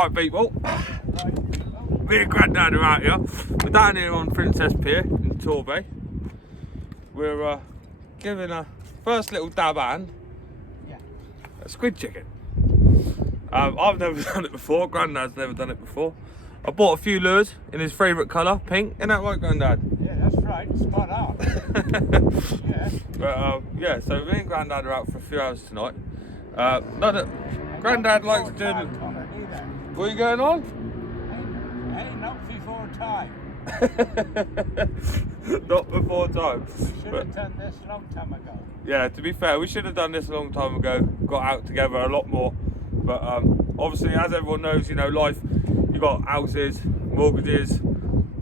Right, people. Me and Grandad are out here. We're down here on Princess Pier in Torbay. We're giving a first little dab hand at squid chicken. I've never done it before. Grandad's never done it before. I bought a few lures in his favourite colour, pink. Isn't that right, Grandad? Yeah, that's right. Spot on. Yeah. But yeah, so me and Grandad are out for a few hours tonight. Grandad likes doing. What are you going on? Hey, not before time. Not before time. We should have done this a long time ago. Yeah, to be fair, we should have done this a long time ago. Got out together a lot more. But obviously, as everyone knows, you know, life, you've got houses, mortgages,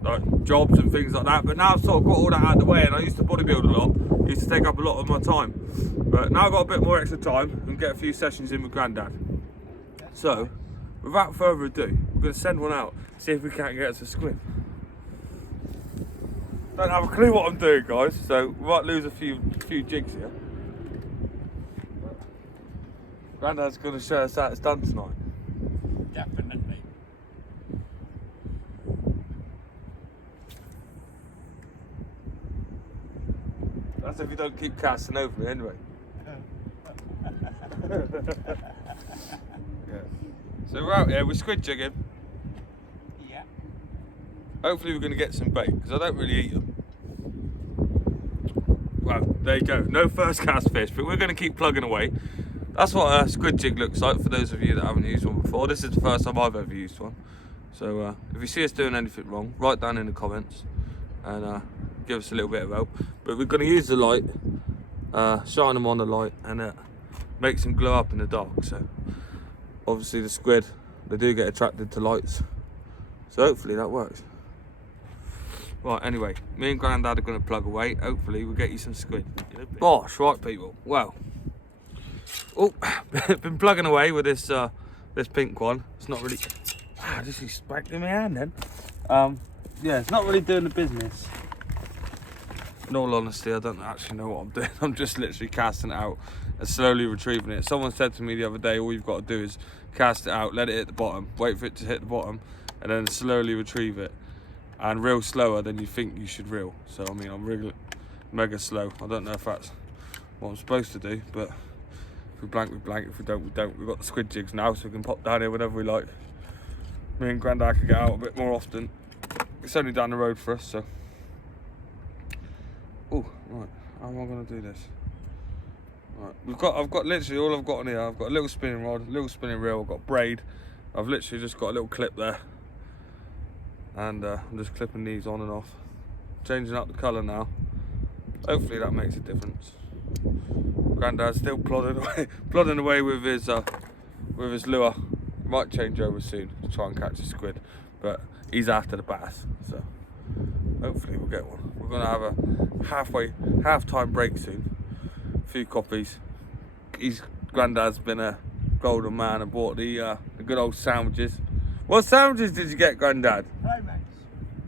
like jobs and things like that. But now I've sort of got all that out of the way, and I used to bodybuild a lot. It used to take up a lot of my time. But now I've got a bit more extra time and get a few sessions in with Grandad. So, without further ado, we're going to send one out, see if we can't get us a squid. Don't have a clue what I'm doing, guys, so we might lose a few jigs here. Grandad's going to show us how it's done tonight. Definitely. That's if you don't keep casting over me anyway. Yeah. So we're out here, we're squid jigging. Yeah. Hopefully we're going to get some bait, because I don't really eat them. Well, there you go. No first cast fish, but we're going to keep plugging away. That's what a squid jig looks like for those of you that haven't used one before. This is the first time I've ever used one. So if you see us doing anything wrong, write down in the comments and give us a little bit of help. But we're going to use the light, shine them on the light, and makes them glow up in the dark. So obviously the squid, they do get attracted to lights. So hopefully that works. Right, anyway, me and Grandad are going to plug away. Hopefully we'll get you some squid. Bosh, right people, well. Oh, been plugging away with this this pink one. It's not really. Just he smacked in my hand then. Yeah, it's not really doing the business. In all honesty, I don't actually know what I'm doing. I'm just literally casting it out and slowly retrieving it. Someone said to me the other day, all you've got to do is cast it out, let it hit the bottom, wait for it to hit the bottom, and then slowly retrieve it. And reel slower than you think you should reel. So I mean, I'm really mega slow. I don't know if that's what I'm supposed to do, but. If we blank, we blank. If we don't, we don't. We've got the squid jigs now, so we can pop down here whenever we like. Me and Grandad can get out a bit more often. It's only down the road for us, so. Oh, right. How am I going to do this? Right. I've got literally all I've got on here. I've got a little spinning rod, a little spinning reel. I've got braid. I've literally just got a little clip there, and I'm just clipping these on and off, changing up the colour now. Hopefully that makes a difference. Grandad's still plodding away with his lure. Might change over soon to try and catch a squid, but he's after the bass, so hopefully we'll get one. We're gonna have a half-time break soon. A few coffees. Grandad's been a golden man and bought the good old sandwiches. What sandwiches did you get, Grandad? Ploughman's.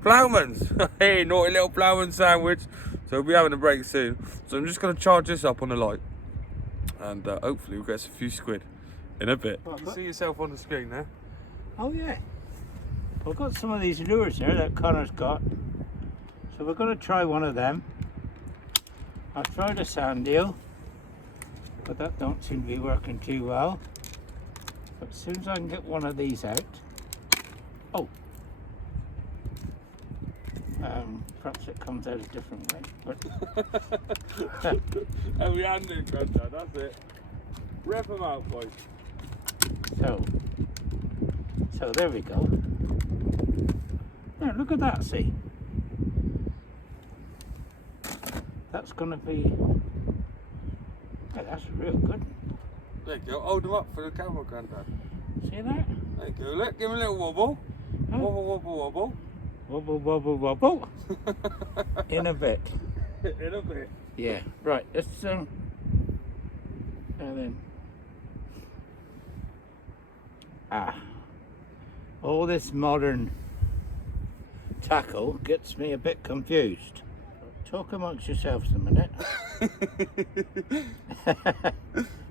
Ploughman's. Hey, naughty little ploughman sandwich. So we'll be having a break soon. So I'm just going to charge this up on the light. And hopefully we'll get a few squid in a bit. You see yourself on the screen there? Oh yeah. I've got some of these lures there that Connor's got. So we're going to try one of them. I've tried a sand eel, but that don't seem to be working too well. But as soon as I can get one of these out. Oh. Perhaps it comes out a different way. But Heavy handed, Grandad, that's it. Rip them out, boys. So there we go. There, look at that, see? That's gonna be. Yeah, that's real good. There you go, hold them up for the camera, Grandad. See that? There you go, look, give him a little wobble. Oh. Wobble, wobble, wobble. Wobble, wobble, wobble. In a bit. In a bit. Yeah, right, let's and then all this modern tackle gets me a bit confused. Talk amongst yourselves a minute.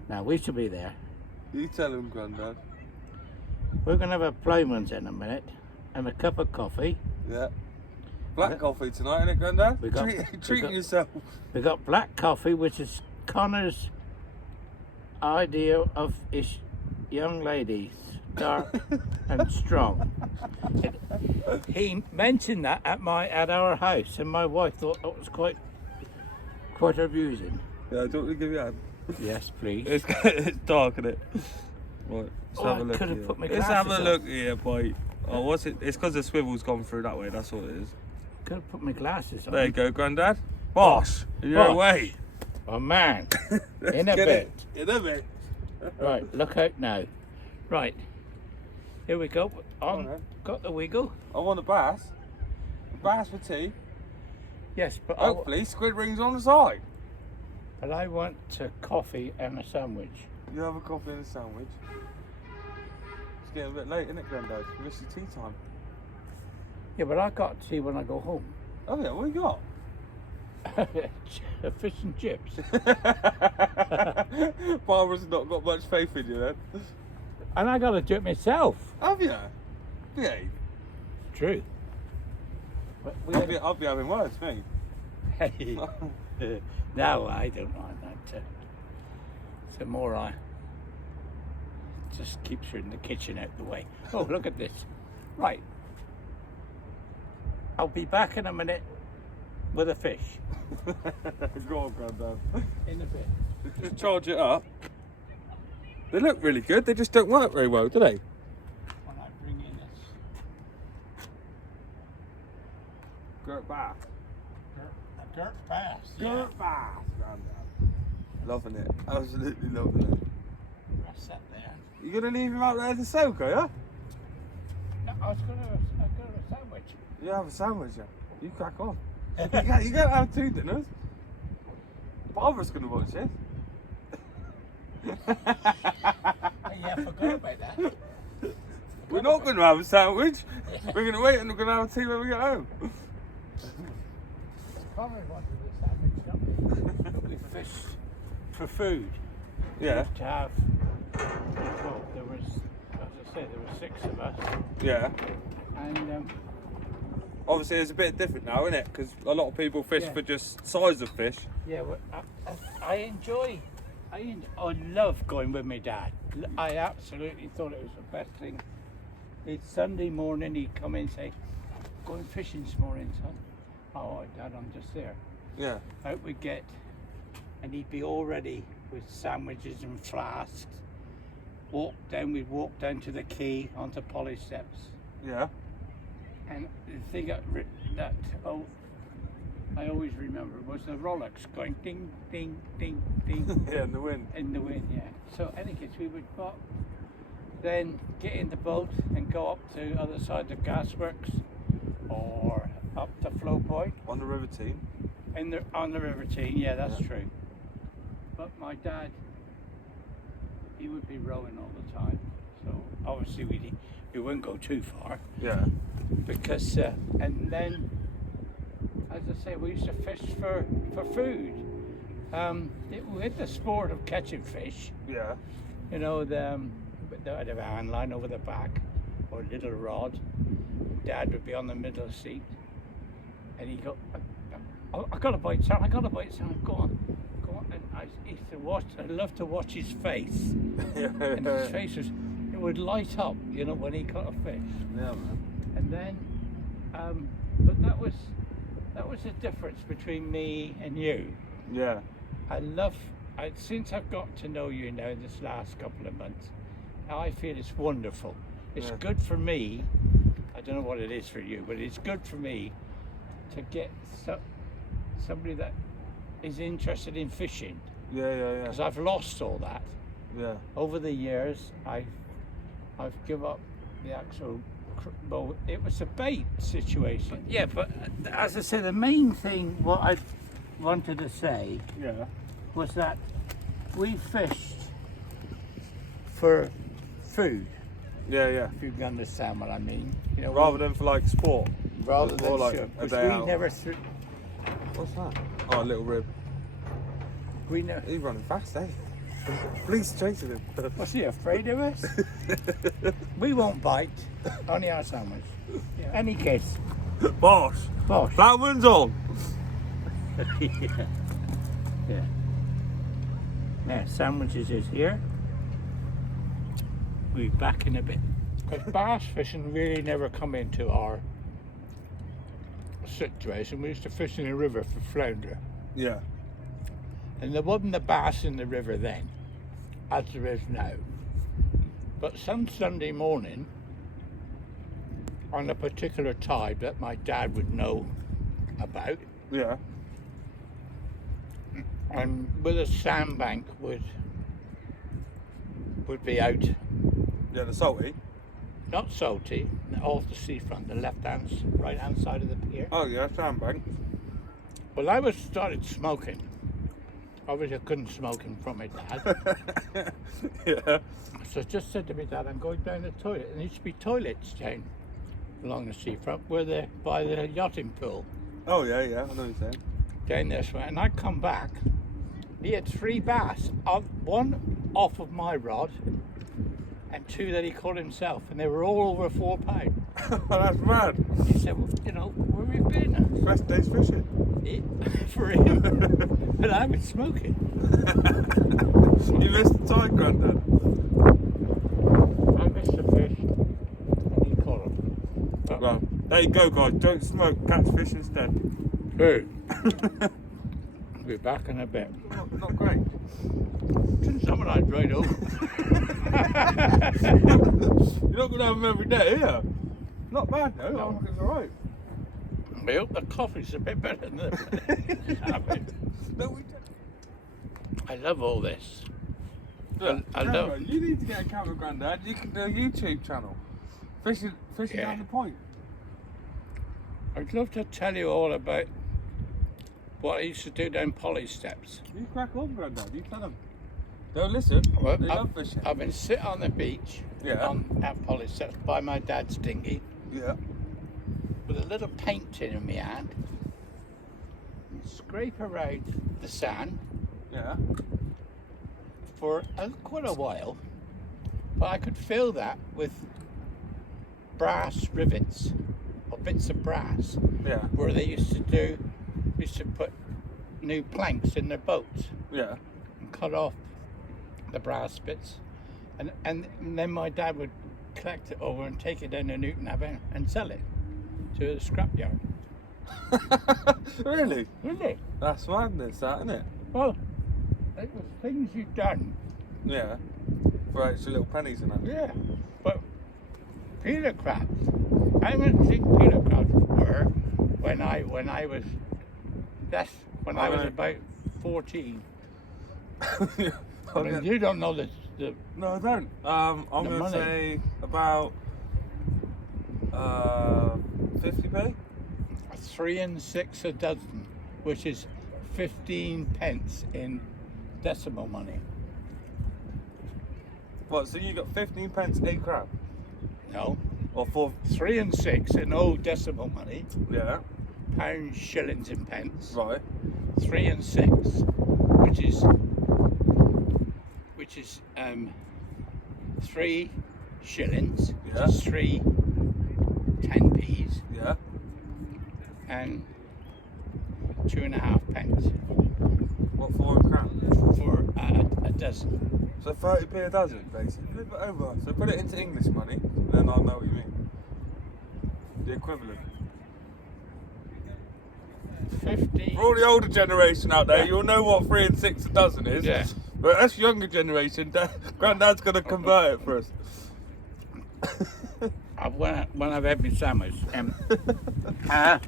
Now we should be there. You tell him, Grandad. We're going to have a Plowman's in a minute and a cup of coffee. Yeah. Black coffee tonight, innit, Grandad? We got- Treating yourself. We got black coffee, which is Connor's idea of his young ladies, dark and strong. He mentioned that at our house, and my wife thought that was quite amusing. Yeah, do you want me to give you a hand? Yes, please. It's dark, isn't it? Right, let's have a look. could have here. put my Let's have a glasses look here, boy. Oh, what's it? It's because the swivel's gone through that way, that's all it is. Could have put my glasses on. There you go, Grandad. Boss, you're Boss. away. Oh man, in a Get bit. it. In a bit. Right, look out now. Right, here we go. On then. Got the wiggle. I want a bass. A bass for tea. Yes, but Hopefully, squid rings on the side. but I want coffee and a sandwich. You have a coffee and a sandwich. It's getting a bit late, isn't it, Grandad? You missed your tea time. Yeah, but I got tea when I go home. Oh yeah, what you got? Fish and chips. Barbara's not got much faith in you then. And I got to do it myself. Have you? Behave. True. But I'll be having words, me. Hey. No, I don't mind that. The more I just keeps her in the kitchen out the way. Oh, look at this. Right. I'll be back in a minute with a fish. Go on, Grandad. In a bit. Just charge it up. They look really good, they just don't work very well, do they? When I bring in this Gert bath. dirt bass. Gert bath, Grandad. Loving it, absolutely loving it. That's that there. You gonna leave him out there to soak, are you? No, I was gonna have a sandwich. You have a sandwich, yeah? You crack on. You can't have two dinners. Barbara's gonna watch it. Yeah, I forgot about that. We're not going to have a sandwich. We're going to wait and we're going to have a tea when we get home. Probably wanted a sandwich, don't we? We fished for food. Yeah. To have. Well, there was, as I said, there were 6 of us, Yeah. and Obviously, it's a bit different now, isn't it? Because a lot of people fish Yeah. for just size of fish. yeah, well, I love going with my dad. I absolutely thought it was the best thing. It's Sunday morning, he'd come in and say, "Going fishing this morning, son." Oh, Dad, I'm just there. Yeah. Out we get, and he'd be all ready with sandwiches and flasks. We'd walk down to the quay onto Polly Steps. Yeah. And the thing that I always remember was the Rolex going ding, ding, ding, ding. Yeah, in the wind. In the wind, yeah. So, any case, we would then get in the boat and go up to the other side of Gasworks or up to Flow Point. On the river team. On the River Team, yeah, that's true. But my dad, he would be rowing all the time. So, obviously, we wouldn't go too far. Yeah. Because and then, as I say, we used to fish for food. We had the sport of catching fish. Yeah. You know, I'd have a hand line over the back or a little rod. Dad would be on the middle seat, and he'd go, I got a bite, son. I got a bite, son. Go on. And I used to watch. I loved to watch his face, and his face would light up. You know, when he caught a fish. Yeah, man. And then, but that was the difference between me and you. Yeah. Since I've got to know you now this last couple of months, I feel it's wonderful. It's good for me. I don't know what it is for you, but it's good for me to get somebody that is interested in fishing. Yeah. Because I've lost all that. Yeah. Over the years, I've given up the actual. Well, it was a bait situation. Yeah, but as I said, the main thing what I wanted to say was that we fished for food. Yeah. If you can understand what I mean, you know, Rather than for like sport. rather more than like sure, a because day we out. never What's that? Oh, a little rib. we never. He's running fast, eh? Police chasing him. Was he afraid of us? We won't bite. Only our sandwich. Yeah. Any case. Bosh. Bosh. That one's on. Yeah. Yeah. Now, sandwiches is here. We'll be back in a bit. Because bass fishing really never come into our situation. We used to fish in the river for flounder. Yeah. And there wasn't the bass in the river then, as there is now. But some Sunday morning, on a particular tide that my dad would know about, Yeah. and with a sandbank would be out, Yeah, the salty. not salty, off the seafront, the right hand side of the pier. Oh yeah, sandbank. Well, I started smoking. Obviously, I couldn't smoke in front of my dad. Yeah. So I just said to my dad, I'm going down the toilet. And there used to be toilets down along the seafront by the yachting pool. Oh yeah, yeah, I know what you're saying. Down this way. And I come back. He had 3 bass. One off of my rod and 2 that he caught himself. And they were all over 4 pounds. That's mad. He said, well, you know, where have you been? Best day's fishing. For him. And I was smoking. You missed the tide, Grandad. I missed the fish. And he caught them. But, Well, there you go, guys. Don't smoke, catch fish instead. hey. I'll be back in a bit. Not great. Since someone I dried over. You're not going to have them every day, are you? Not bad, though. No. I think it's alright. I hope the coffee's a bit better than the salmon. No, we I love all this. Look, I camera, love- you need to get a camera, Grandad. You can do a YouTube channel. Fishing Yeah. down the point. I'd love to tell you all about what I used to do down Polly Steps. You crack on, Grandad. You tell them. They'll listen. Well, They love fishing. I've been sitting on the beach Yeah. at Polly Steps by my dad's dinghy Yeah. with a little paint tin in my hand. And scrape around the sand Yeah. for quite a while, but I could fill that with brass rivets or bits of brass Yeah. where they used to put new planks in their boats Yeah. and cut off the brass bits, and then my dad would collect it over and take it down to Newton Abbey and sell it to the scrapyard. Really? Really? That's madness, that, isn't it? Well, it was things you'd done. Yeah. For extra little pennies and that. Yeah, but peeler crabs. I didn't think peeler crabs were when I was I was about 14. I mean, you don't know the No, I don't. I'm The going to money. say about 50p. 3 and 6 a dozen, which is 15 pence in decimal money. What, so you got 15 pence a crab? No, Or 4? 3 and 6 in old decimal money, Yeah. pounds, shillings, and pence. Right. 3 and 6, which is 3 shillings, Yeah. which is 3 10p's, Yeah. and 2.5 pence What, 4 crab? for a dozen. So 30p a dozen, basically. Flip it over. So put it into English money, and then I'll know what you mean. The equivalent. 50. For all the older generation out there, you'll know what 3 and 6 a dozen is. Yeah. But us younger generation, Grandad's going to convert it for us. When I've had my sandwich, yeah,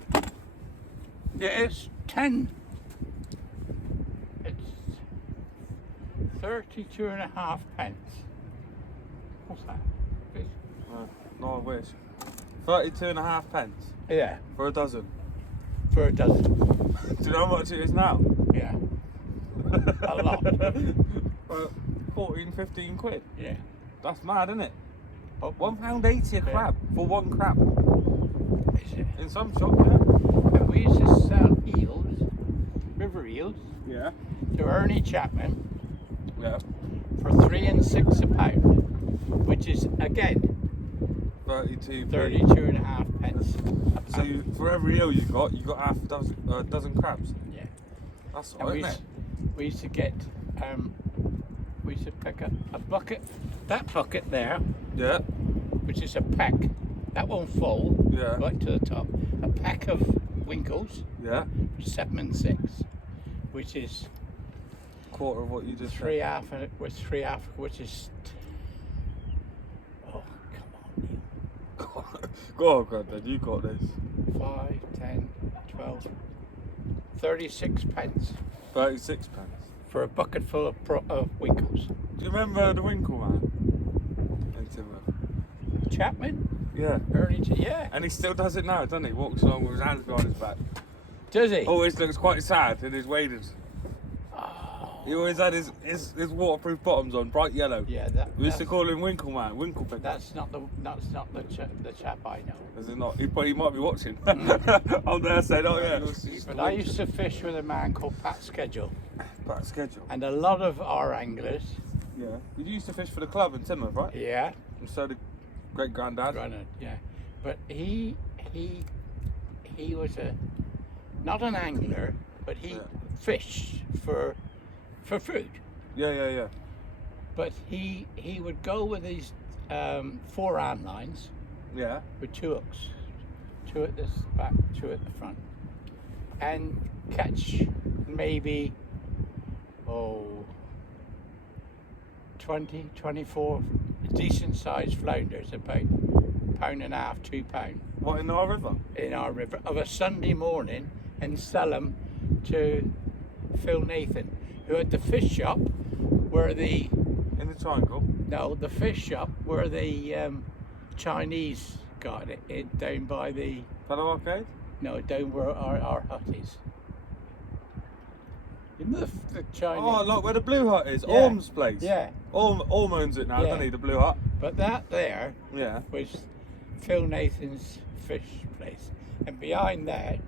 it's 10. It's 32.5 pence. What's that? No, I wish. 32.5 pence Yeah, for a dozen. for a dozen. Do you know how much it is now? Yeah, a lot. 14, 15 quid. Yeah. That's mad, isn't it? But £1.80 a crab for 1 crab. is it? In some shop, yeah. And we used to sell eels, river eels, Yeah. to Ernie Chapman Yeah. for 3 and 6 a pound, which is again 32. 32 and a half pence a pound. So for every eel you got half a dozen crabs. Yeah. That's And all right, isn't it? we used to get, we used to pick up a bucket, that bucket there, Yeah. which is a pack. That won't fall Yeah. right to the top. A pack of winkles, Yeah. 7 and 6, which is Quarter of what you just 3 said. half, and with 3 half, which is. Oh, come on, Neil. Go on, Grandad, you got this. 5, 10, 12, 36 pence 36 pence. for a bucket full of winkles. Do you remember the Winkle Man? In Timber? Chapman? Yeah. Yeah. And he still does it now, doesn't he? Walks along with his hands behind his back. Does he? Always looks quite sad in his waders. Oh. He always had his waterproof bottoms on, bright yellow. Yeah, We used to call him Winkle Man, Winkle Picker. that's not the chap I know. Is it not? He might be watching. I'm there saying, oh yeah. But I used to fish with a man called Pat Schedule, Back schedule. and a lot of our anglers. Yeah. You used to fish for the club in Timor, right? Yeah. And so did great granddad. Granddad, yeah. But he was not an angler, but he fished for food. Yeah. But he would go with these 4 arm lines Yeah. with 2 hooks, 2 at the back, 2 at the front, and catch maybe 20, 24 decent sized flounders, about £1.5, £2 What, in our river? in our river of a Sunday morning, and sell them to Phil Nathan, who had the fish shop where the fish shop where the Chinese got it down by the Fellow Arcade? down where our hut is. You know the Chinese. Oh, like where the Blue Hut is, Yeah. Orm's place. Yeah. Orm owns it now, Yeah. doesn't he, the Blue Hut? But that there Yeah. was Phil Nathan's fish place, and behind that,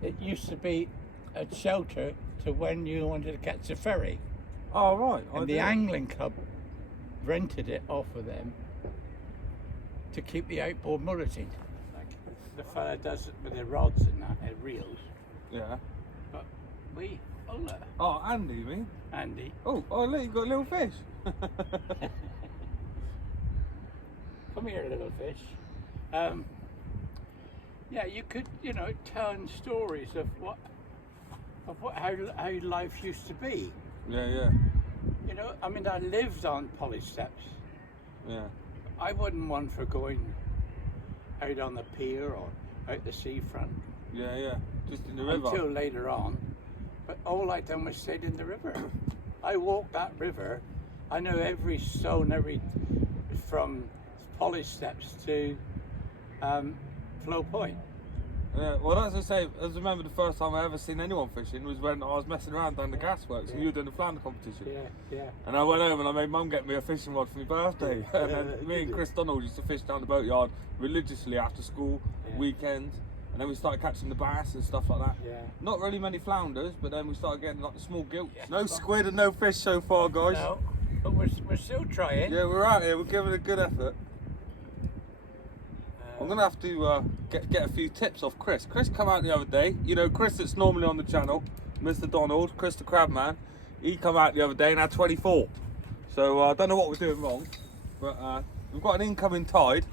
it used to be a shelter to when you wanted to catch a ferry. Oh, right. And the angling club rented it off of them to keep the outboard mulleting. Like the fella does it with the rods and that, and reels. Yeah. But we, look, Oh, Andy, you mean? Andy. Oh, look, you got a little fish. Come here, little fish. Yeah, you could, tell stories of how life used to be. Yeah. I mean, I lived on polished steps. Yeah. I wasn't one for going out on the pier or out the seafront Yeah. Just in the river. until later on. But all I done was stayed in the river. I walked that river. I know every stone, from polished steps to Flow Point. Yeah, well, that's the same. I remember the first time I ever seen anyone fishing was when I was messing around down the gasworks and you were doing the flounder competition. Yeah. And I went home and I made Mum get me a fishing rod for my birthday. And then me and Chris Donald used to fish down the boatyard religiously after school, weekends. And then we started catching the bass and stuff like that. Yeah. Not really many flounders, but then we started getting like the small gilts. Yeah. No squid and no fish so far, guys. No, but we're still trying. Yeah, we're out here. We're giving it a good effort. I'm gonna have to get a few tips off Chris. Chris come out the other day. Chris that's normally on the channel, Mr. Donald, Chris the Crab Man. He come out the other day and had 24. So I don't know what we're doing wrong, but we've got an incoming tide.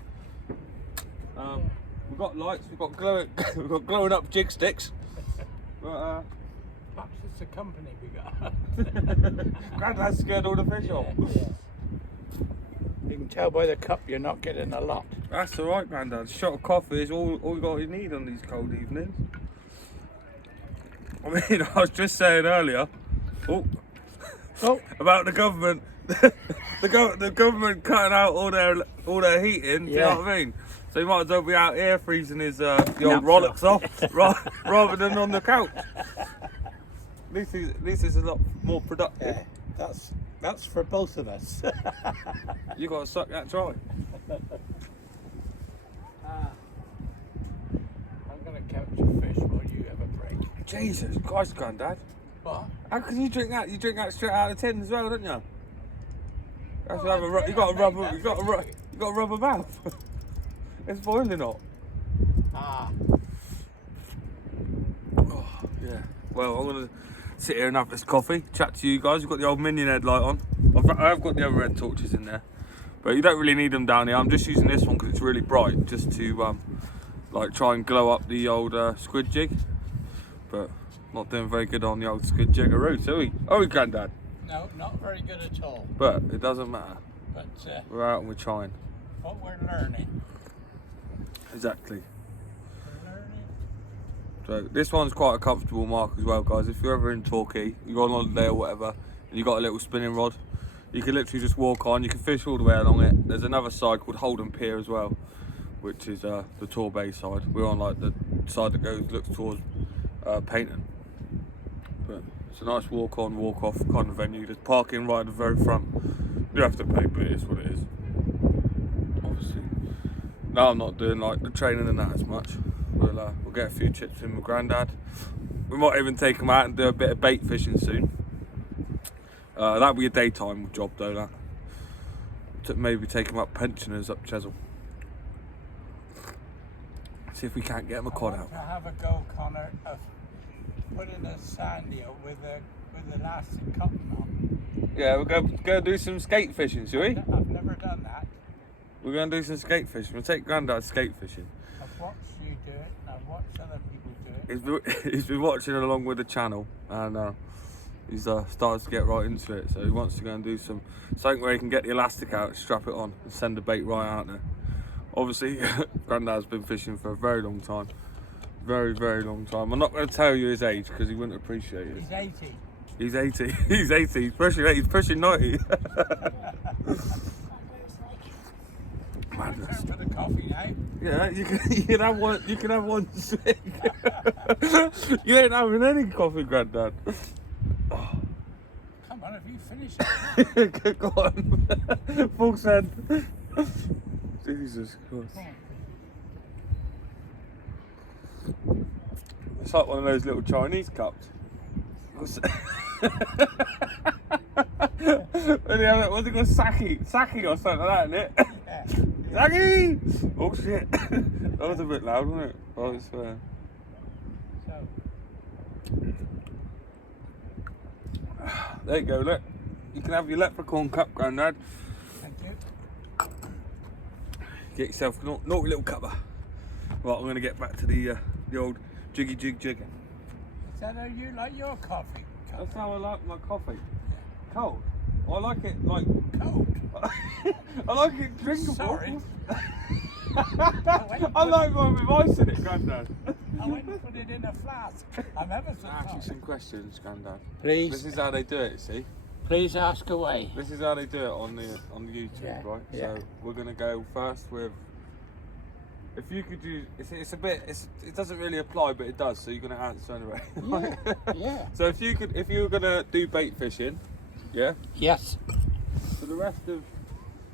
We've got lights. We've got glowing up jig sticks. But Perhaps it's the company we got. Granddad scared all the fish off. Yeah. You can tell by the cup you're not getting a lot. That's all right, Granddad. A shot of coffee is all you need on these cold evenings. I mean, I was just saying earlier about the government, the government cutting out all their heating. Do you know what I mean? So he might as well be out here freezing his the old rollocks off rather than on the couch. This is a lot more productive. Yeah, that's for both of us. You got to suck that dry. I'm going to catch a fish while you have a break. Jesus Christ, Grandad. What? How can you drink that? You drink that straight out of the tin as well, don't you? You have to Oh, have that's you got a right, rubber. mate, You got a that's you got a rubber mouth. It's boiling hot. Ah. Oh, yeah. Well, I'm gonna sit here and have this coffee, chat to you guys. You've got the old minion headlight on. I've got the other red torches in there, but you don't really need them down here. I'm just using this one because it's really bright, just to like try and glow up the old squid jig. But not doing very good on the old squid jiggaroos, are we? Are we, Grandad? No, not very good at all. But it doesn't matter. But We're out and we're trying. what we're learning. Exactly. We're learning. So this one's quite a comfortable mark as well, guys. If you're ever in Torquay, you go on holiday or whatever, and you got a little spinning rod, you can literally just walk on. You can fish all the way along it. There's another side called Holden Pier as well, which is the Torbay side. We're on like the side that looks towards Paynton. But it's a nice walk on, walk off kind of venue. There's parking right at the very front. You have to pay, but it is what it is. Obviously. No, I'm not doing like the training and that as much. We'll get a few chips in with Grandad. We might even take him out and do a bit of bait fishing soon. That'll be a daytime job though, that. To maybe take him up pensioners up Chesil. See if we can't get him a cod out. To have a go, Connor, of putting a sand eel with elastic cotton on. Yeah, we'll go do some skate fishing, shall we? I've never done that. We're going to do some skate fishing. We'll take Grandad skate fishing. I've watched you do it, and I've watched other people do it. He's been watching along with the channel, and he's started to get right into it. So he wants to go and do something where he can get the elastic out, strap it on, and send the bait right out there. Obviously, Grandad's been fishing for a very long time. Very, very long time. I'm not going to tell you his age because he wouldn't appreciate it. He's 80. He's 80. He's 80. He's pushing 80. He's pushing 90. Madness. For the coffee now. Yeah, you can have one. You can have one swig. You ain't having any coffee, Grandad. Come on, have you finished it? Go on. Full send. Jesus Christ. It's like one of those little Chinese cups. What's it called? Sake or something like that, isn't it? Yeah. Sake! Oh shit. That was a bit loud, wasn't it? Oh, I swear. So, There you go, look. You can have your leprechaun cup, Grandad. thank you. Get yourself a naughty little cuppa. Right, I'm going to get back to the old jiggy jig jigging. Is that how you like your coffee? That's how I like my coffee. Cold. I like it like Cold. I like it drinkable. Sorry. I like mine with ice in it, Grandad. I went and put it in a flask. I'm ever so Ask you sorry. some questions, Grandad. Please. This is how they do it, see? Please ask away. This is how they do it on the YouTube, Yeah, right? yeah. So we're gonna go first with. If you could use, it's a bit, it doesn't really apply, but it does. So you're gonna answer anyway. Yeah. Yeah. So if you were gonna do bait fishing, yeah, Yes. for the rest of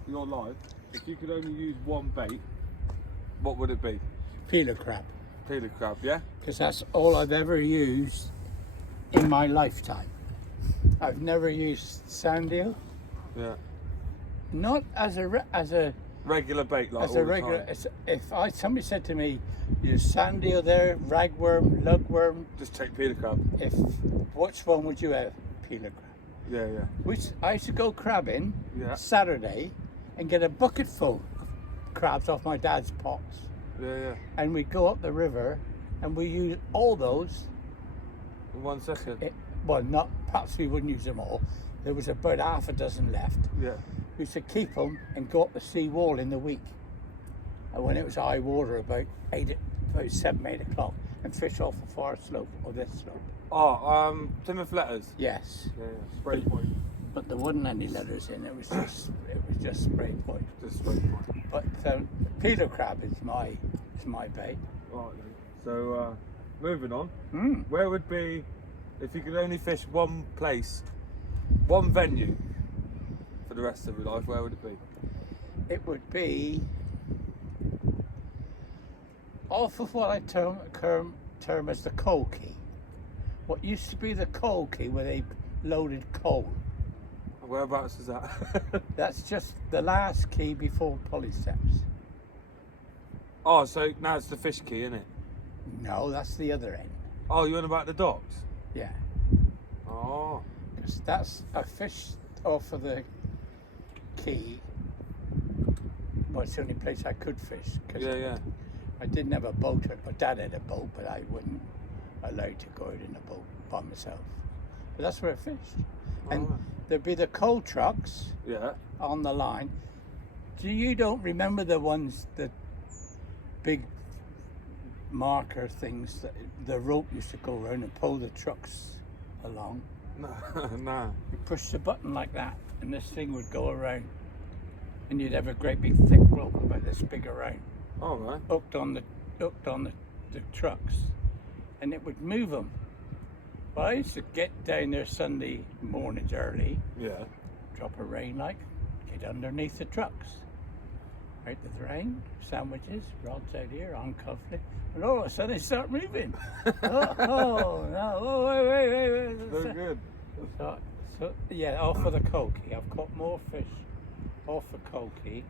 your life, if you could only use one bait, what would it be? Peeler crab. Peeler crab, yeah. Because that's all I've ever used in my lifetime. I've never used sand eel. Yeah. Not as a Regular bait, like as all a regular. the time. If somebody said to me, "Use sand eel there, ragworm, lugworm," Just take peeler crab. which one would you have? Peeler crab. Yeah, yeah. Which I used to go crabbing Yeah. Saturday and get a bucket full of crabs off my dad's pots, Yeah, yeah. and we'd go up the river and we use all those. In 1 second. Well, not perhaps we wouldn't use them all. There was about half a dozen left. Yeah. We used to keep them and go up the sea wall in the week. And when it was high water, about 7, 8 o'clock, and fish off the far slope or this slope. Oh, Plymouth letters. Yes, Yeah, yeah. Spray point. but there wasn't any letters in. It was just spray point. Just spray point. But peeler crab is my bait. Right then. So moving on. Mm. Where would be if you could only fish one place, one venue for the rest of your life? Where would it be? It would be off of what I term as the coal key, what used to be the coal quay where they loaded coal. Whereabouts is that? That's just the last quay before Polly Steps. Oh, so now it's the fish quay, isn't it? No, that's the other end. Oh, you're on about the docks? Yeah. Oh. 'Cause that's I fished off of the quay. Well, it's the only place I could fish. Cause Yeah. I didn't have a boat. My dad had a boat, but I wouldn't allow to go out in a boat by myself. But that's where I fished. And Oh. there'd be the coal trucks Yeah. on the line. You don't remember the ones, the big marker things that the rope used to go around and pull the trucks along? No, no. You push the button like that and this thing would go around and you'd have a great big thick rope about this big around All right. hooked on the trucks and it would move them. Well, I used to get down there Sunday mornings early, Yeah. drop a rain like, get underneath the trucks. Out the rain, sandwiches, rods out here, uncuffed, and all of a sudden they start moving. oh no, oh wait. Very good. So yeah, off of the coal quay. I've caught more fish off the coal quay.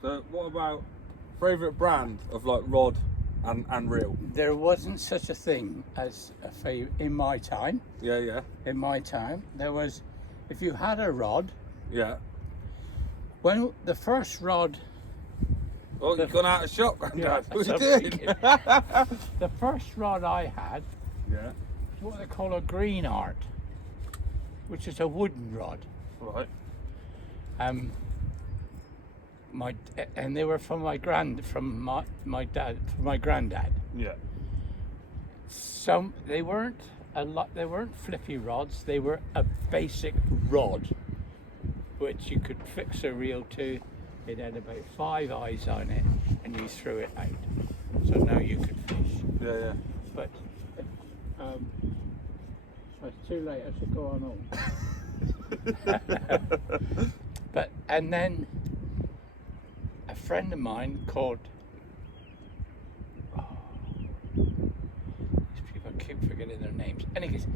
So what about favourite brand of like rod and reel? There wasn't such a thing as a favorite in my time. Yeah. In my time, there was, if you had a rod, Yeah. when the first rod, Oh, you've gone out of shop, Yeah, Granddad. What that's you what I'm doing? thinking. The first rod I had Yeah. was what they call a green art, which is a wooden rod. Right. And they were from my dad, from my granddad. Yeah. They weren't they weren't flippy rods, they were a basic rod which you could fix a reel to. It had about 5 eyes on it and you threw it out. So now you could fish. Yeah. But so it's too late, I should go on home. And then a friend of mine called, these people keep forgetting their names. Anyways,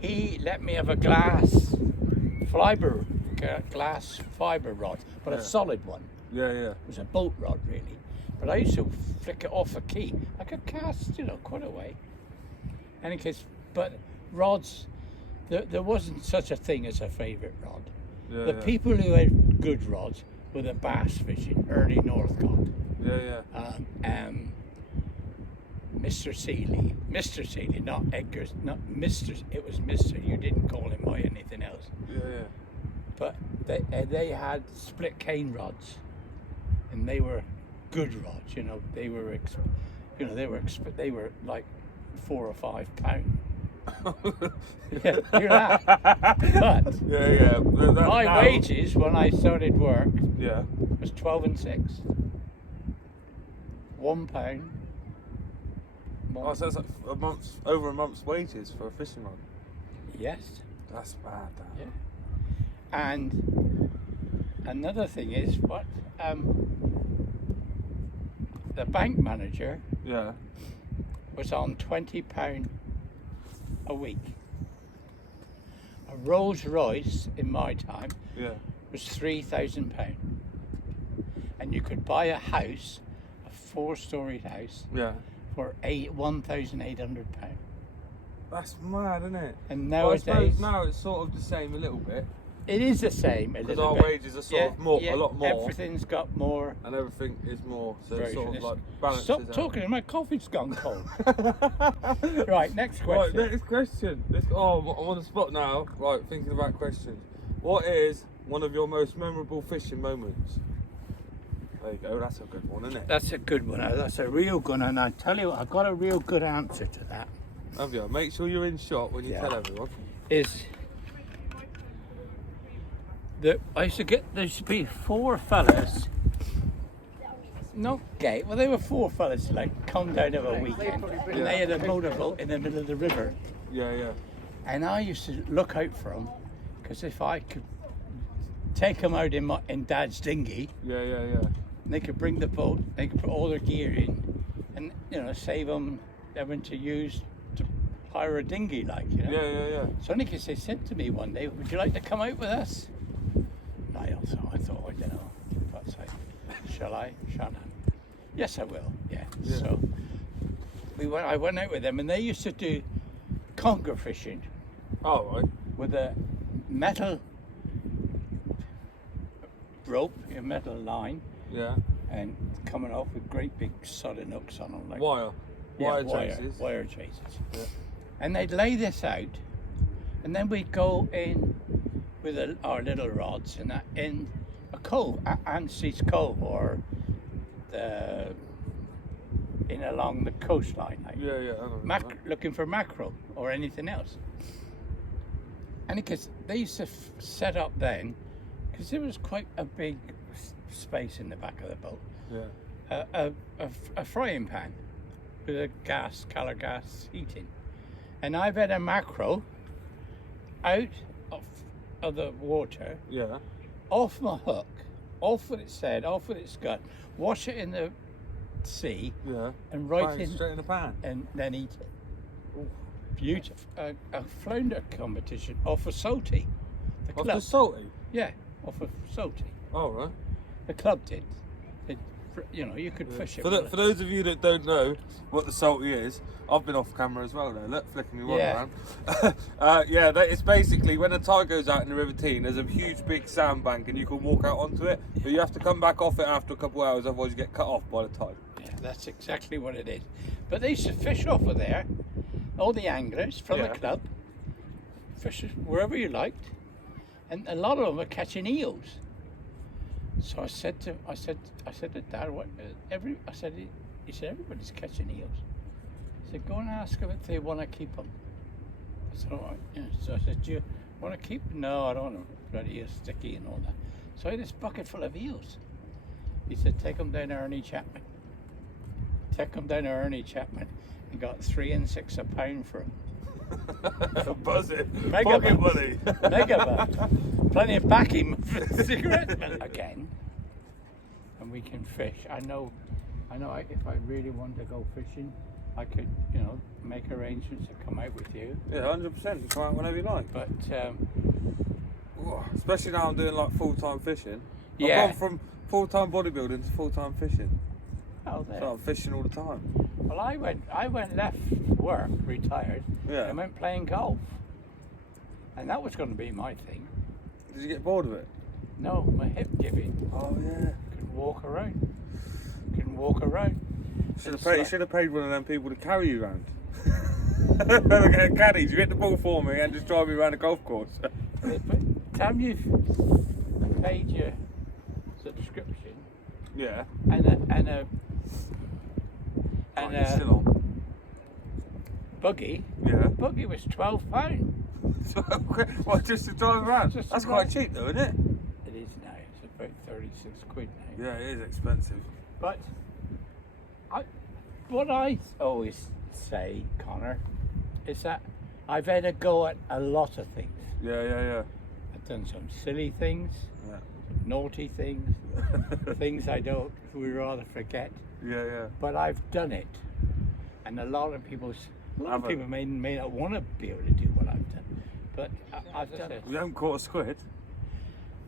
he let me have a glass fiber rod, but a solid one. Yeah. It was a boat rod really. But I used to flick it off a quay. I could cast, quite a way. Anyways, but rods, there wasn't such a thing as a favourite rod. The people who had good rods were the bass fishing, early Northcote. Yeah. Mr. Seeley, not Edgar's, not Mr. It was Mr. You didn't call him by anything else. Yeah. But they had split cane rods, and they were good rods. They were they were like 4 or 5 pound. Yeah, you're that. But Yeah. my wages when I started work Yeah. was 12 and 6. £1. Oh, so that's like over a month's wages for a fishing rod. Yes. That's bad. That. Yeah. And another thing is the bank manager Yeah. was on £20 a week. A Rolls Royce in my time Yeah. was £3,000, and you could buy a house, a 4-storied house, Yeah. for £1,800. That's mad, isn't it? And Well, I nowadays, suppose now it's sort of the same a little bit. it is the same. Because our wages are sort of more, a lot more. Everything's got more. And everything is more, so it sort of version. like balances Stop out. talking, my coffee's gone cold. Right, next Right, question. next question. I'm on the spot now. Right, thinking about questions. What is one of your most memorable fishing moments? There you go, that's a good one, isn't it? That's a good one. That's a real good one. And I tell you what, I've got a real good answer to that. Have you? Make sure you're in shot when you Yeah. tell everyone. Is that there used to be 4 fellas. Not gay. Well, they were 4 fellas like come down of a weekend, and they had a motorboat in the middle of the river. Yeah. And I used to look out for them, because if I could take them out in Dad's dinghy, Yeah. they could bring the boat, they could put all their gear in, and save them having to use to hire a dinghy, like, you know. Yeah. So only because they said to me one day, would you like to come out with us? I thought, I don't know. But I said, shall I? Shall I? Yes, I will. Yeah. So I went out with them, and they used to do conger fishing Oh, right. with a metal rope, a metal line, Yeah. and coming off with great big solid hooks on them, like Wire. Wire chases. Wire chases. Yeah. And they'd lay this out, and then we'd go in with our little rods in a cove, Ansie's Cove, or in along the coastline, like Yeah. I don't know. looking for mackerel or anything else. And because they used to set up then, because there was quite a big space in the back of the boat. Yeah. A frying pan with a color gas heating, and I've had a mackerel out of the water, Yeah. off my hook, off with its head, off with its gut, wash it in the sea, Yeah. and Bang, straight in the pan. and then eat it. Beautiful. A flounder competition off of Salty. The Off club. the salty. Yeah, off of Salty. Oh, right. The club did. You could fish it. For those of you that don't know what the salty is, I've been off camera as well there. Look, flicking me one Yeah. around. It's basically when the tide goes out in the River Tean, there's a huge big sandbank and you can walk out onto it, but you have to come back off it after a couple of hours, otherwise you get cut off by the tide. Yeah, that's exactly what it is. But they used to fish off of there, all the anglers from the club, fish wherever you liked, and a lot of them were catching eels. So I said to Dad, he said everybody's catching eels. I said, go and ask them if they want to keep them. I said, all right. Yeah. So I said, do you want to keep them? No, I don't know. Bloody eels sticky and all that. So I had this bucket full of eels. He said, take them down to Ernie Chapman. Take them down to Ernie Chapman, and got 3 and 6 a pound for them. Buzzing. Mega Pocket bucks. money. Mega bucks. Plenty of backing for the cigarettes again. And we can fish. I know. If I really wanted to go fishing, I could, make arrangements to come out with you. Yeah, 100%. Come out whenever you like. But especially now I'm doing like full-time fishing. Yeah. I've gone from full-time bodybuilding to full-time fishing. oh, there. So I'm fishing all the time. Well, I went left work, retired, Yeah. and went playing golf. And that was going to be my thing. Did you get bored of it? No, my hip giving. Oh yeah. Couldn't walk around. You should have paid one of them people to carry you around. Get caddies, you hit the ball for me and just drive me around the golf course. But time you've paid your subscription Yeah. and You're still on. buggy was £12. What, just to drive around? Just to That's quite drive. cheap though, isn't it? It is now. It's about 36 quid now. Yeah, it is expensive. But what I always say, Connor, is that I've had a go at a lot of things. Yeah. I've done some silly things, Yeah. some naughty things, things I don't we rather forget. Yeah. But I've done it, and a lot of people may not want to be able to do what I've done, but I've done it. You haven't caught a squid?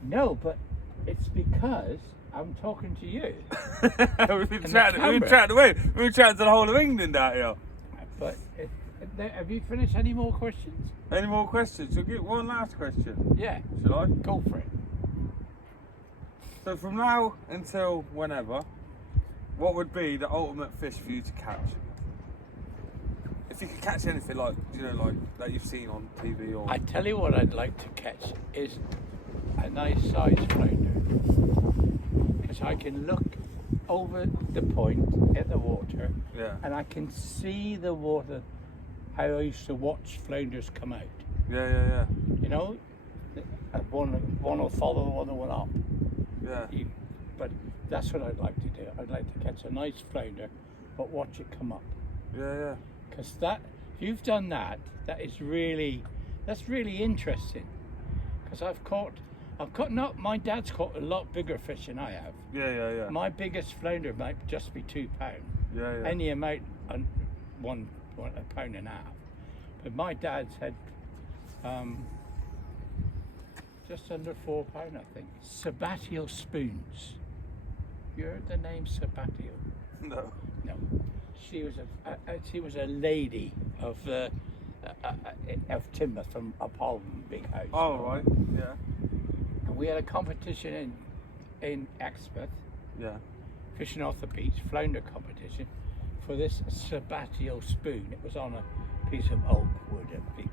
No, but it's because I'm talking to you. We've been chatting away. We've been chatting to the whole of England out here. But have you finished any more questions? Any more questions? We'll get one last question. Yeah, Shall I? go for it. So from now until whenever, what would be the ultimate fish for you to catch? If you could catch anything like that you've seen on TV or... I tell you what I'd like to catch is a nice sized flounder. Because I can look over the point at the water, Yeah. and I can see the water, how I used to watch flounders come out. Yeah. One will follow the other one up. Yeah. But that's what I'd like to do. I'd like to catch a nice flounder, but watch it come up. Yeah. Because if you've done that, that's really interesting. Because my dad's caught a lot bigger fish than I have. Yeah. My biggest flounder might just be £2. Yeah. Any amount, £1.5 pounds. But my dad's had just under £4, I think. Sabatio spoons. You heard the name Sabatio? No. No. She was a lady of Timber from Apollo Big House. Oh, right. Yeah. And we had a competition in Exmouth, Yeah. fishing off the beach, flounder competition, for this Sabatio spoon. It was on a piece of oak wood, a big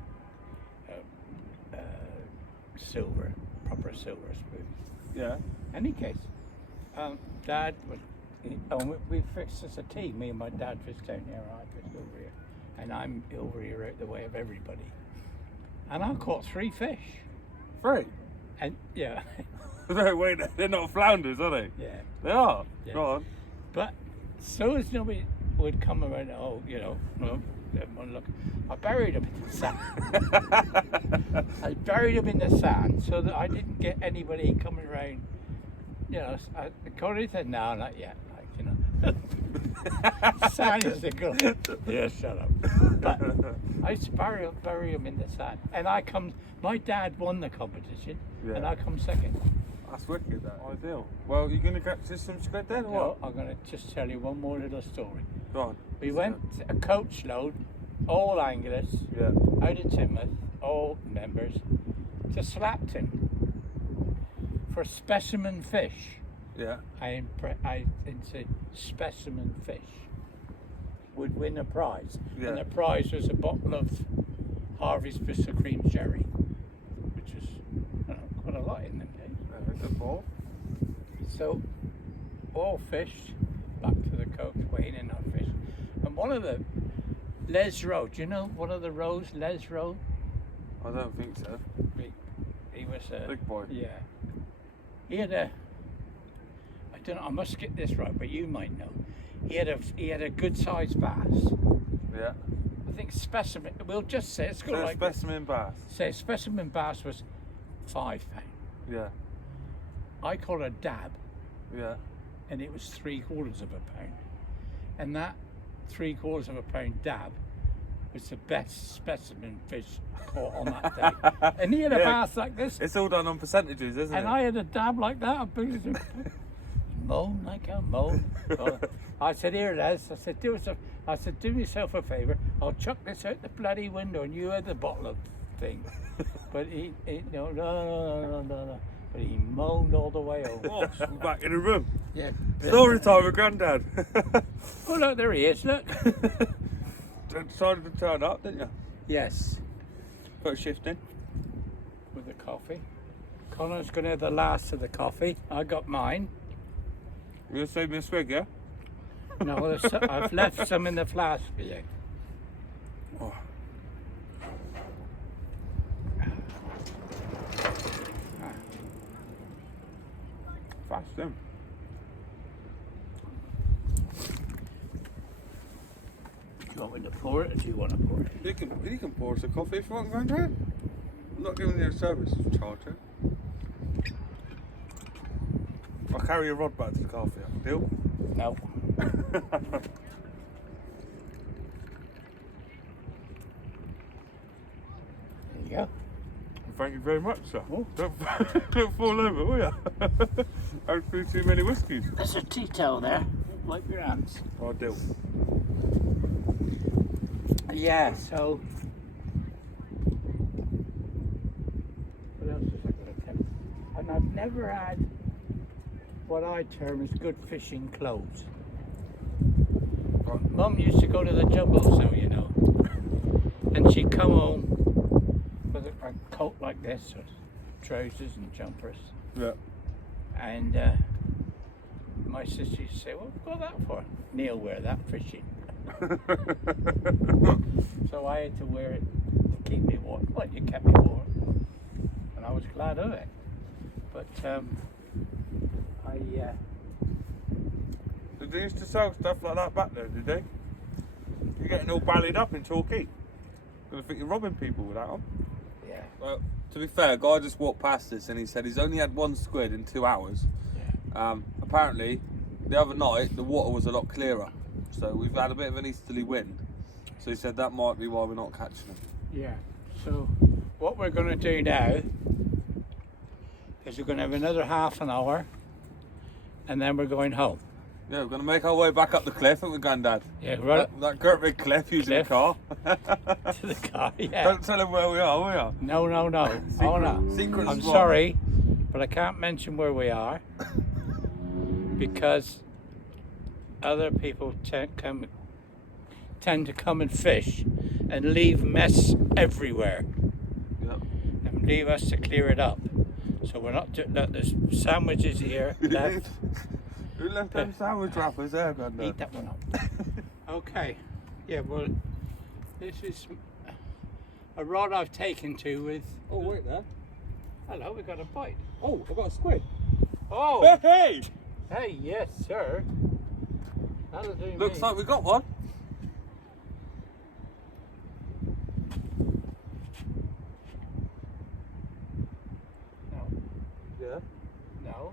silver, proper silver spoon. Yeah. Any case, Dad was, we fixed as a team. Me and my dad fished down here, I fished over here, and I'm over here out the way of everybody. And I caught 3 fish. 3? And yeah, No, wait, they're not flounders, are they? yeah. They are? Yeah. Go on. But so as nobody would come around, look, I buried him in the sand. I buried him in the sand so that I didn't get anybody coming around. Corey said, no, not yet. Sand is the good. Yeah, shut up. But I used to bury him in the sand. And my dad won the competition, and I come second. That's wicked, that. Ideal. Well, you're going to catch some squid then, or No, what? I'm going to just tell you one more little story. Go on. We went a coach load, all anglers, out of Timber, all members, to Slapton for specimen fish. Yeah. I said specimen fish would win a prize, and the prize was a bottle of Harvey's Bristol Cream Sherry, which was quite a lot in them days. Good ball. So, all fished, back to the coach, weighing in our fish. And one of the Les Rowe, do you know one of the Rows, Les Rowe? I don't think so. He was a big boy. Yeah. He had I don't know, I must get this right, but you might know. He had a good sized bass. Yeah. I think specimen, we'll just say, it's got So like specimen bass. say specimen bass was £5. Yeah. I caught a dab, Yeah. and it was £0.75 pound. And that £0.75 pound dab was the best specimen fish caught on that day. And he had a bass like this. It's all done on percentages, isn't it? And I had a dab like that. Moan like a moan. I said, here it is. I said, do yourself a favour. I'll chuck this out the bloody window, and you had the bottle of thing. But no. But he moaned all the way over. Oh, we're back in the room. Yeah. Story time with Grandad. Oh look, there he is. Look. Decided to turn up, didn't you? Yes. Put a shift in. With the coffee. Connor's going to have the last of the coffee. I got mine. You gonna save me a swig, yeah? No, I've left some in the flask for you. Oh. Fast in. Do you want me to pour it, or do you want to pour it? You can pour us a coffee if you want, Grandad. I'm not giving you a service charge, eh? I'll carry your rod back to the car for you. Deal? No. There you go. Thank you very much, sir. Oh. Don't fall over, will you? Hopefully too many whiskies. There's a tea towel there. Wipe your hands. I'll deal. Yeah, so... What else is I going to tell you? And I've never had what I term as good fishing clothes. Mum used to go to the jumble sale, you know, and she'd come home with a coat like this, or trousers and jumpers. Yeah. And my sister used to say, "What have you got that for?" Neil wear that fishing. So I had to wear it to keep me warm. Well, you kept me warm, and I was glad of it. But Did they used to sell stuff like that back there, did they? You're getting all ballied up in Torquay. Gonna think you're robbing people with that on. yeah, Well, to be fair, a guy just walked past this and he said he's only had 1 squid in 2 hours. yeah. Apparently, the other night the water was a lot clearer, so we've had a bit of an easterly wind. So he said that might be why we're not catching them. Yeah. So what we're going to do now is we're going to have another half an hour, and then we're going home. Yeah, we're going to make our way back up the cliff, aren't we, Grandad? Yeah, right That great big cliff using the car. to the car. Yeah. Don't tell them where we are, will you? No. Oh no. Secret I'm spot. sorry, but I can't mention where we are because other people tend to come and fish and leave mess everywhere Yep. and leave us to clear it up. So we're not. There's sandwiches here left. Who left them sandwich wrappers there, Grandad? Eat that one up. Okay. Yeah. Well, this is a rod I've taken to with. Oh, wait there. Hello, we got a bite. Oh, I got a squid. Oh. Hey! Hey, yes, sir. That'll do Looks me. like we got one. No. Yeah. No.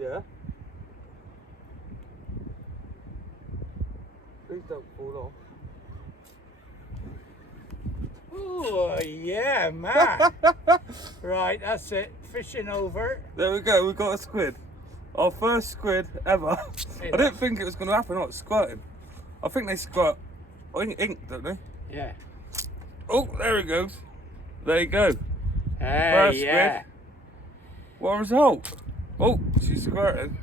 Yeah. Please don't fall off. Oh, yeah, man. Right, that's it. Fishing over. There we go, we got a squid. Our first squid ever. I didn't think it was going to happen, like squirting. I think they squirt ink, don't they? Yeah. Oh, there he goes. There you go. Hey, First yeah. squid. What a result. Oh, she's squirting.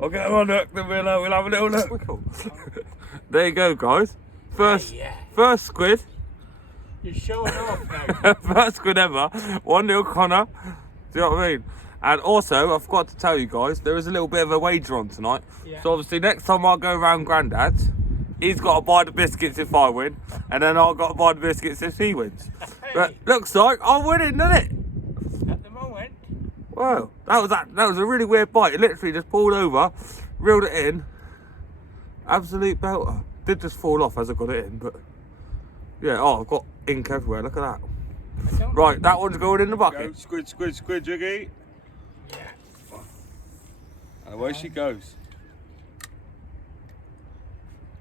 I'll get her on hook, then we'll have a little look. There you go, guys. First, Hey, yeah. first squid. You're showing off now. First squid ever. 1-0 Connor. Do you know what I mean? And also, I forgot to tell you guys, there is a little bit of a wager on tonight. Yeah. So obviously, next time I go around Grandad's, he's got to buy the biscuits if I win, and then I've got to buy the biscuits if he wins. Hey. But looks like I'm winning, doesn't it? At the moment. Wow, that was a really weird bite. It literally just pulled over, reeled it in. Absolute belter. Did just fall off as I got it in, but yeah. Oh, I've got ink everywhere. Look at that. Right, that one's going in the bucket. Squid, Jiggy. Yeah. And away she goes.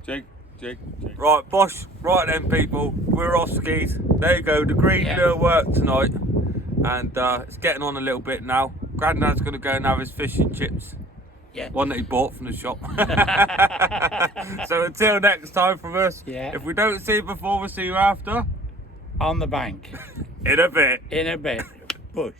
Jig. Right, Bosh. Right then, people. We're off skis. There you go. The green lure worked tonight. And it's getting on a little bit now. Grandad's going to go and have his fish and chips. Yeah. One that he bought from the shop. So until next time from us, if we don't see you before, we'll see you after. On the bank. In a bit. In a bit. Bush.